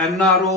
NRO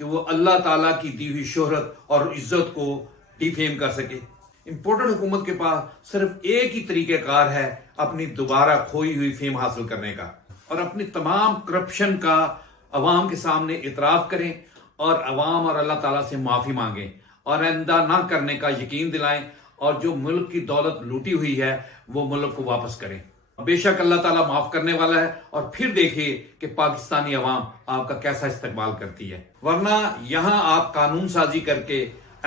کہ وہ اللہ تعالیٰ کی دی ہوئی شہرت اور عزت کو ڈیفیم کر سکے۔ امپورٹڈ حکومت کے پاس صرف ایک ہی طریقہ کار ہے اپنی دوبارہ کھوئی ہوئی فیم حاصل کرنے کا، اور اپنی تمام کرپشن کا عوام کے سامنے اعتراف کریں اور عوام اور اللہ تعالیٰ سے معافی مانگیں اور آئندہ نہ کرنے کا یقین دلائیں، اور جو ملک کی دولت لوٹی ہوئی ہے وہ ملک کو واپس کریں۔ بے شک اللہ تعالیٰ معاف کرنے والا ہے، اور پھر دیکھیے کہ پاکستانی عوام آپ کا کیسا استقبال کرتی ہے۔ ورنہ یہاں آپ قانون سازی کر کے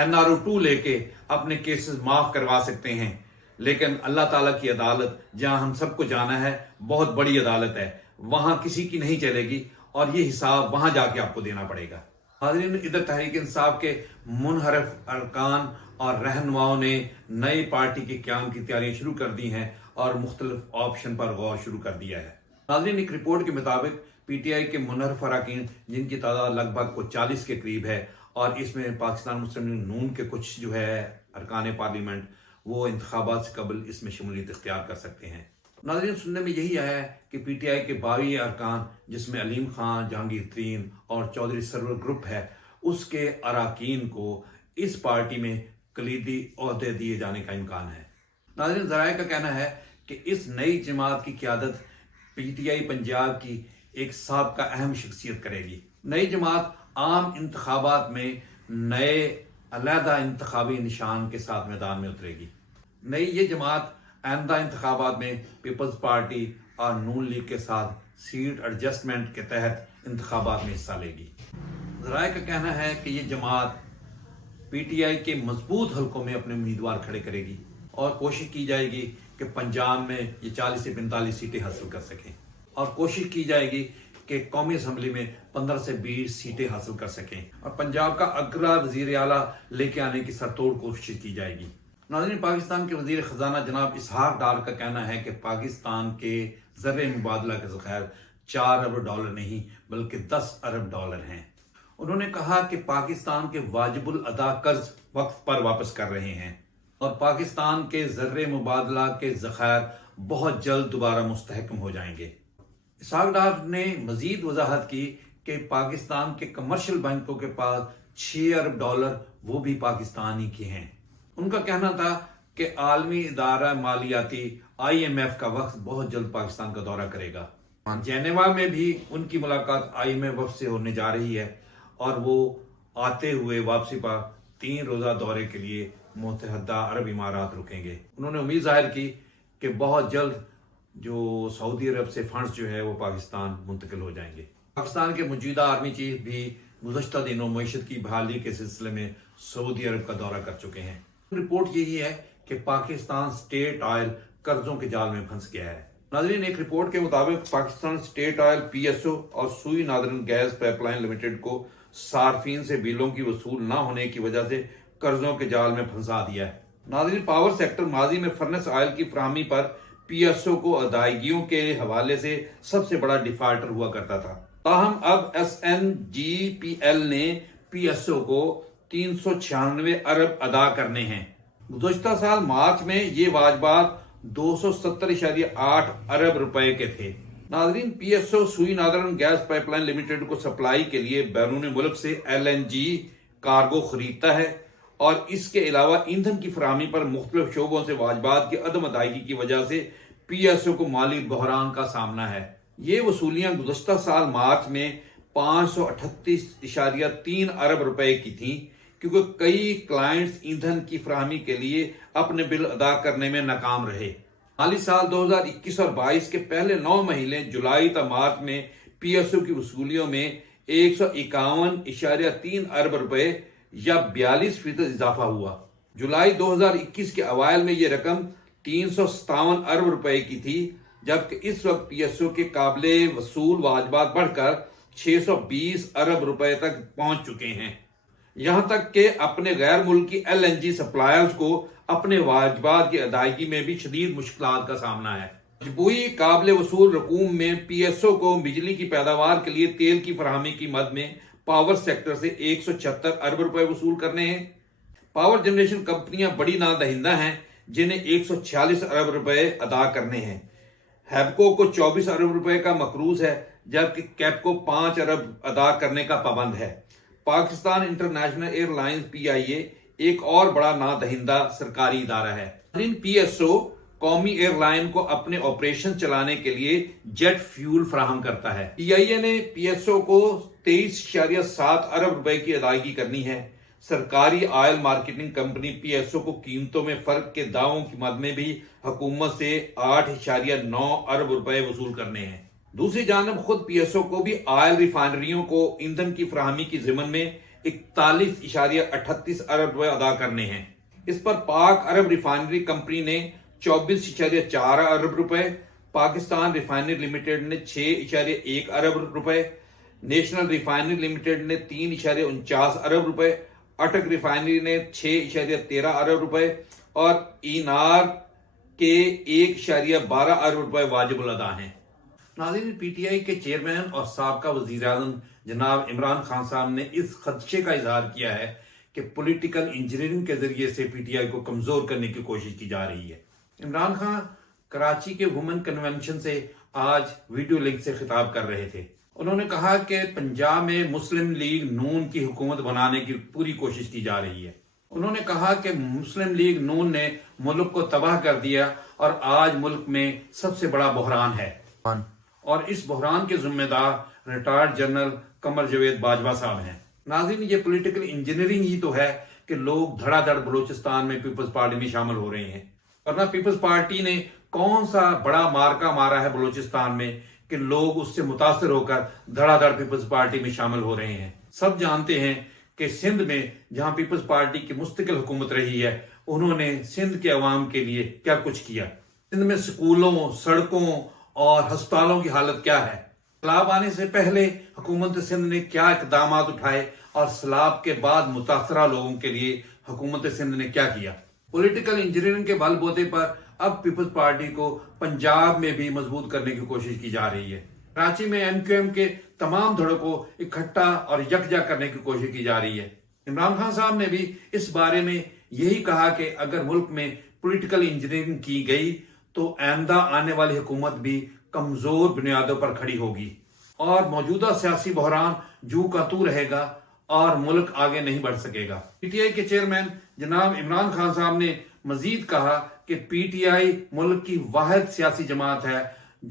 NRO 2 لے کے اپنے کیسز معاف کروا سکتے ہیں، لیکن اللہ تعالیٰ کی عدالت جہاں ہم سب کو جانا ہے بہت بڑی عدالت ہے، وہاں کسی کی نہیں چلے گی، اور یہ حساب وہاں جا کے آپ کو دینا پڑے گا۔ حاضرین، ادھر تحریک انصاف کے منحرف ارکان اور رہنماؤں نے نئی پارٹی کے قیام کی تیاریاں شروع کر دی ہیں اور مختلف آپشن پر غور شروع کر دیا ہے۔ ناظرین، ایک رپورٹ کے مطابق PTI کے منحرف اراکین، جن کی تعداد لگ بھگ 40 کے قریب ہے، اور اس میں پاکستان مسلم لیگ نون کے کچھ جو ہے ارکان پارلیمنٹ، وہ انتخابات سے قبل اس میں شمولیت اختیار کر سکتے ہیں۔ ناظرین، سننے میں یہی آیا ہے کہ PTI کے 22 ارکان، جس میں علیم خان، جہانگیر ترین اور چودھری سرور گروپ ہے، اس کے اراکین کو اس پارٹی میں کلیدی عہدے دیے جانے کا امکان ہے۔ ناظرین، ذرائع کا کہنا ہے کہ اس نئی جماعت کی قیادت PTI پنجاب کی ایک سابقہ اہم شخصیت کرے گی۔ نئی جماعت عام انتخابات میں نئے علیحدہ انتخابی نشان کے ساتھ میدان میں اترے گی۔ نئی یہ جماعت آئندہ انتخابات میں پیپلز پارٹی اور نون لیگ کے ساتھ سیٹ ایڈجسٹمنٹ کے تحت انتخابات میں حصہ لے گی۔ ذرائع کا کہنا ہے کہ یہ جماعت PTI کے مضبوط حلقوں میں اپنے امیدوار کھڑے کرے گی، اور کوشش کی جائے گی کہ پنجاب میں یہ 40 سے 45 سیٹیں حاصل کر سکیں، اور کوشش کی جائے گی کہ قومی اسمبلی میں 15 سے 20 سیٹیں حاصل کر سکیں، اور پنجاب کا اگلا وزیر اعلیٰ لے کے آنے کی سرتوڑ کوشش کی جائے گی۔ ناظرین، پاکستان کے وزیر خزانہ جناب اسحاق ڈار کا کہنا ہے کہ پاکستان کے زر مبادلہ کے ذخائر 4 ارب ڈالر نہیں بلکہ 10 ارب ڈالر ہیں۔ انہوں نے کہا کہ پاکستان کے واجب الادا قرض وقت پر واپس کر رہے ہیں، اور پاکستان کے زر مبادلہ کے ذخائر بہت جلد دوبارہ مستحکم ہو جائیں گے۔ اسحاق ڈار نے مزید وضاحت کی کہ پاکستان کے کمرشل بینکوں کے پاس 6 ارب ڈالر وہ بھی پاکستانی کے ہیں۔ ان کا کہنا تھا کہ عالمی ادارہ مالیاتی IMF کا وقت بہت جلد پاکستان کا دورہ کرے گا۔ جنیوا میں بھی ان کی ملاقات IMF سے ہونے جا رہی ہے، اور وہ آتے ہوئے واپسی پر 3 روزہ دورے کے لیے متحدہ عرب امارات رکیں گے۔ انہوں نے امید ظاہر کی کہ بہت جلد جو سعودی عرب سے فنڈز جو ہے وہ پاکستان منتقل ہو جائیں گے۔ پاکستان کے موجودہ آرمی چیف بھی گزشتہ دنوں معیشت کی بحالی کے سلسلے میں سعودی عرب کا دورہ کر چکے ہیں۔ رپورٹ یہی ہے کہ پاکستان اسٹیٹ آئل قرضوں کے جال میں پھنس گیا ہے۔ ناظرین، ایک رپورٹ کے مطابق پاکستان اسٹیٹ آئل PSO اور Sui northern gas pipeline limited کو صارفین سے بلوں کی وصول نہ ہونے کی وجہ سے قرضوں کے جال میں پھنسا دیا ہے۔ ناظرین، پاور سیکٹر ماضی میں فرنس آئل کی فراہمی پر PSO کو ادائیگیوں کے حوالے سے سب سے بڑا ڈیفالٹر ہوا کرتا تھا، تاہم اب SNGPL نے PSO کو 396 ارب ادا کرنے ہیں۔ گزشتہ سال مارچ میں یہ واجبات 270.8 ارب روپے کے تھے۔ ناظرین، PSO Sui northern gas pipeline limited کو سپلائی کے لیے بیرون ملک سے LNG کارگو خریدتا ہے، اور اس کے علاوہ ایندھن کی فراہمی پر مختلف شعبوں سے واجبات کی عدم ادائیگی کی وجہ سے PSO کو مالی بحران کا سامنا ہے۔ یہ وصولیاں گزشتہ سال مارچ میں 538.3 ارب روپے کی تھیں، کیونکہ کئی کلائنٹس ایندھن کی فراہمی کے لیے اپنے بل ادا کرنے میں ناکام رہے۔ مالی سال 2021 اور 22 کے پہلے 9 مہینے جولائی تا مارچ میں PSO کی وصولیوں میں 151.3 ارب روپے یا 42% اضافہ ہوا۔ جولائی 2021 کے اوائل میں یہ رقم 357 ارب روپے کی تھی، جبکہ اس وقت PSO کے قابل وصول واجبات بڑھ کر 620 ارب روپے تک پہنچ چکے ہیں۔ یہاں تک کہ اپنے غیر ملکی LNG سپلائرز کو اپنے واجبات کی ادائیگی میں بھی شدید مشکلات کا سامنا ہے۔ مجموعی قابل وصول رقوم میں PSO کو بجلی کی پیداوار کے لیے تیل کی فراہمی کی مد میں پاور سیکٹر سے 176 ارب روپے وصول کرنے ہیں۔ پاور جنریشن کمپنیاں بڑی نادہندہ ہیں جنہیں 146 ارب روپے ادا کرنے ہیں۔ ہیبکو کو 24 ارب روپے کا مقروض ہے، جبکہ کیپکو 5 ارب ادا کرنے کا پابند ہے۔ Pakistan international air lines PIA ایک اور بڑا نادہندہ سرکاری ادارہ ہے۔ PSO قومی ایئر لائن کو اپنے آپریشن چلانے کے لیے جیٹ فیول فراہم کرتا ہے۔ PIA نے PSO کو 23.7 ارب روپے کی ادائیگی کرنی ہے۔ سرکاری آئل مارکیٹنگ کمپنی PSO کو قیمتوں میں فرق کے دعووں کی مد میں بھی حکومت سے 8.9 ارب روپے وصول کرنے ہیں۔ دوسری جانب خود PSO کو بھی آئل ریفائنریوں کو ایندھن کی فراہمی کی ضمن میں 41.38 ارب روپے ادا کرنے ہیں۔ اس پر پاک عرب ریفائنری کمپنی نے 24.4 ارب روپے، پاکستان ریفائنری لمیٹڈ نے 6.1 ارب روپے، نیشنل ریفائنری لمیٹڈ نے 3.49 ارب روپے، اٹک ریفائنری نے 6.13 ارب روپے اور اینار کے 1.12 ارب روپے واجب الادا ہیں۔ ناظرین، PTI کے چیئرمین اور سابقہ وزیر اعظم جناب عمران خان صاحب نے اس خدشے کا اظہار کیا ہے کہ پولیٹیکل انجینئرنگ کے ذریعے سے PTI کو کمزور کرنے کی کوشش کی جا رہی ہے۔ عمران خان کراچی کے وومن کنونشن سے آج ویڈیو لنک سے خطاب کر رہے تھے۔ انہوں نے کہا کہ پنجاب میں مسلم لیگ نون کی حکومت بنانے کی پوری کوشش کی جا رہی ہے۔ انہوں نے کہا کہ مسلم لیگ نون نے ملک کو تباہ کر دیا اور آج ملک میں سب سے بڑا بحران ہے، اور اس بحران کے ذمہ دار ریٹائرڈ جنرل قمر جاوید باجوہ صاحب ہیں۔ ناظرین، یہ پولیٹیکل انجینئرنگ ہی تو ہے کہ لوگ دھڑا دھڑ بلوچستان میں پیپلز پارٹی میں شامل ہو رہے ہیں، ورنہ پیپلز پارٹی نے کون سا بڑا مارکا مارا ہے بلوچستان میں کہ لوگ اس سے متاثر ہو کر دھڑا دھڑ پیپلز پارٹی میں شامل ہو رہے ہیں۔ سب جانتے ہیں کہ سندھ میں جہاں پیپلز پارٹی کی مستقل حکومت رہی ہے، انہوں نے سندھ کے عوام کے لیے کیا کچھ کیا۔ سندھ میں سکولوں، سڑکوں اور ہسپتالوں کی حالت کیا ہے؟ سیلاب آنے سے پہلے حکومت سندھ نے کیا اقدامات اٹھائے اور سیلاب کے بعد متاثرہ لوگوں کے لیے حکومت سندھ نے کیا کیا؟ پولیٹیکل انجینئرنگ کے بل بوتے پر اب پیپلز پارٹی کو پنجاب میں بھی مضبوط کرنے کی کوشش کی جا رہی ہے۔ کراچی میں MQM کے تمام دھڑوں کو اکٹھا اور یکجا کرنے کی کوشش کی جا رہی ہے۔ عمران خان صاحب نے بھی اس بارے میں یہی کہا کہ اگر ملک میں پولیٹیکل انجینئرنگ کی گئی تو آئندہ آنے والی حکومت بھی کمزور بنیادوں پر کھڑی ہوگی اور موجودہ سیاسی بحران جو کا تو رہے گا اور ملک آگے نہیں بڑھ سکے گا۔ PTI کے چیئرمین جناب عمران خان صاحب نے مزید کہا کہ PTI ملک کی واحد سیاسی جماعت ہے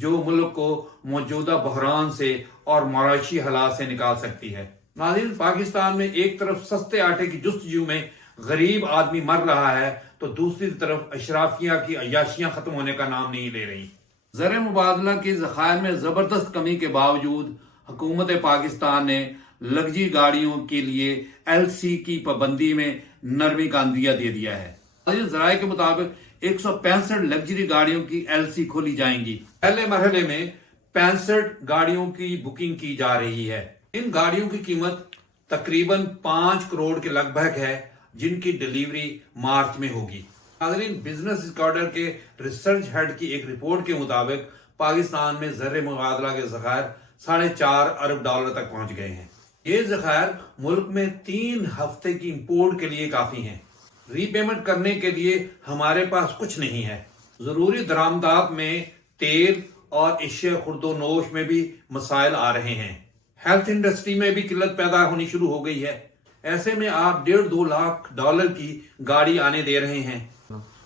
جو ملک کو موجودہ بحران سے اور معاشی حالات سے نکال سکتی ہے۔ ناظرین، پاکستان میں ایک طرف سستے آٹے کی جستجو میں غریب آدمی مر رہا ہے تو دوسری طرف اشرافیہ کی عیاشیاں ختم ہونے کا نام نہیں لے رہی۔ زر مبادلہ کی ذخائر میں زبردست کمی کے باوجود حکومت پاکستان نے لگژری گاڑیوں کے لیے LC کی پابندی میں نرمی کا عندیہ دے دیا ہے۔ ذرائع کے مطابق 165 لگژری گاڑیوں کی LC کھولی جائیں گی۔ پہلے مرحلے میں 65 گاڑیوں کی بکنگ کی جا رہی ہے۔ ان گاڑیوں کی قیمت تقریباً 5 کروڑ کے لگ بھگ ہے، جن کی ڈیلیوری مارچ میں ہوگی۔ ناظرین، بزنس اسکاڈر کے ریسرچ ہیڈ کی ایک رپورٹ کے مطابق پاکستان میں زر مبادلہ کے ذخائر 4.5 ارب ڈالر تک پہنچ گئے ہیں۔ یہ ذخائر ملک میں 3 ہفتے کی امپورٹ کے لیے کافی ہیں۔ ری پیمنٹ کرنے کے لیے ہمارے پاس کچھ نہیں ہے۔ ضروری درآمدات میں تیل اور اشیاء خرد و نوش میں بھی مسائل آ رہے ہیں۔ ہیلتھ انڈسٹری میں بھی قلت پیدا ہونی شروع ہو گئی ہے۔ ایسے میں آپ 1.5-2 لاکھ ڈالر کی گاڑی آنے دے رہے ہیں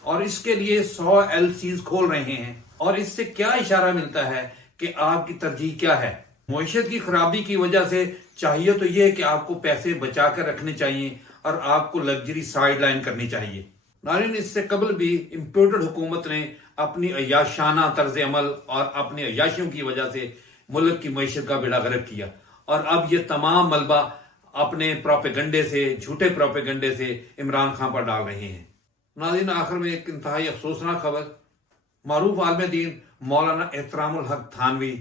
اور اس کے لیے 100 LCs کھول رہے ہیں، اور اس سے کیا اشارہ ملتا ہے کہ آپ کی ترجیح کیا ہے؟ معیشت کی خرابی کی وجہ سے چاہیے تو یہ ہے کہ آپ کو پیسے بچا کر رکھنے چاہیے اور آپ کو لگژری سائیڈ لائن کرنی چاہیے۔ ناظرین، اس سے قبل بھی امپورٹڈ حکومت نے اپنی عیاشانہ طرز عمل اور اپنی عیاشیوں کی وجہ سے ملک کی معیشت کا بیڑا غرق کیا، اور اب یہ تمام ملبہ اپنے پروپیگنڈے سے، جھوٹے پروپیگنڈے سے عمران خان پر ڈال رہے ہیں۔ ناظرین، آخر میں ایک انتہائی افسوسناک خبر، معروف عالم دین مولانا احترام الحق تھانوی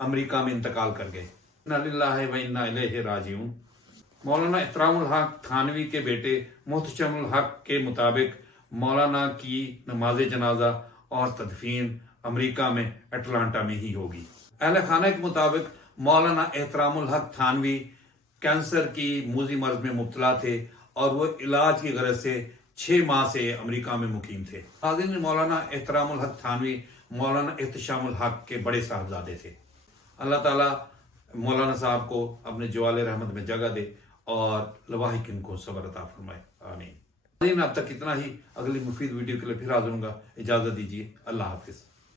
امریکہ میں انتقال کر گئے۔ انا للہ و انا الیہ راجعون۔ مولانا احترام الحق تھانوی کے بیٹے محتشم الحق کے مطابق مولانا کی نماز جنازہ اور تدفین امریکہ میں اٹلانٹا میں ہی ہوگی۔ اہل خانہ کے مطابق مولانا احترام الحق تھانوی کینسر کی موذی مرض میں مبتلا تھے اور وہ علاج کی غرض سے 6 ماہ سے امریکہ میں مقیم تھے۔ ناظرین، مولانا احترام الحق تھانوی مولانا احتشام الحق کے بڑے صاحبزادے تھے۔ اللہ تعالیٰ مولانا صاحب کو اپنے جوال رحمت میں جگہ دے اور لواحقین کو صبر عطا فرمائے، آمین۔ اب تک اتنا ہی، اگلی مفید ویڈیو کے لیے پھر حاضر ہوں گا، اجازت دیجیے، اللہ حافظ۔